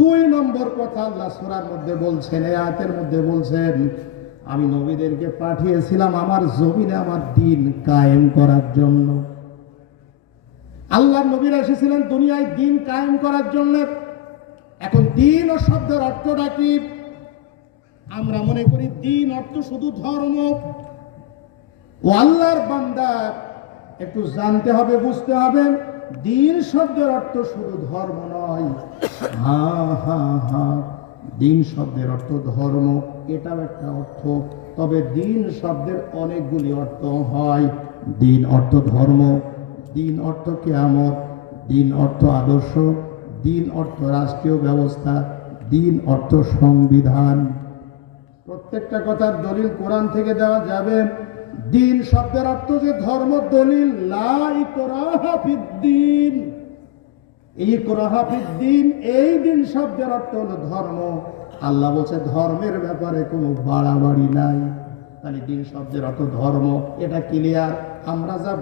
দুই নম্বর কথা আল্লাহ সূরার মধ্যে বলছেন, এই আয়াতের মধ্যে বলছেন, আমি নবীদেরকে পাঠিয়েছিলাম আমার জমিনে আমার দ্বীন কায়েম করার জন্য। আল্লাহর নবীরা এসেছিলেন দুনিয়ায় দ্বীন কায়েম করার জন্য। এখন দ্বীন ও শব্দের অর্থটা কি? আমরা মনে করি দ্বীন অর্থ শুধু ধর্ম। ও আল্লাহর বান্দা, একটু জানতে হবে, বুঝতে হবে, দ্বীন শব্দের অর্থ শুধু ধর্ম নয়। দ্বীন শব্দের অর্থ ধর্ম, এটাও একটা অর্থ। তবে দ্বীন শব্দের অনেকগুলি অর্থ হয়। দ্বীন অর্থ ধর্ম, দ্বীন অর্থ কিয়ামত, দ্বীন অর্থ আদর্শ, দ্বীন অর্থ রাষ্ট্রীয় ব্যবস্থা, দ্বীন অর্থ সংবিধান। প্রত্যেকটা কথার দলিল কোরআন থেকে দেওয়া যাবে। দ্বীন শব্দের অর্থ যে ধর্ম, দলিল লা ইকরাহা ফিদ্দীন। ইকরাহা ফিদ্দীন, এই দিন শব্দের অর্থ হলো ধর্ম। আল্লাহ বলছে ধর্মের ব্যাপারে কোনো বাড়াবাড়ি নাই। তাহলে দ্বীন শব্দের অর্থ ধর্ম, এটা ক্লিয়ার। আমরা যা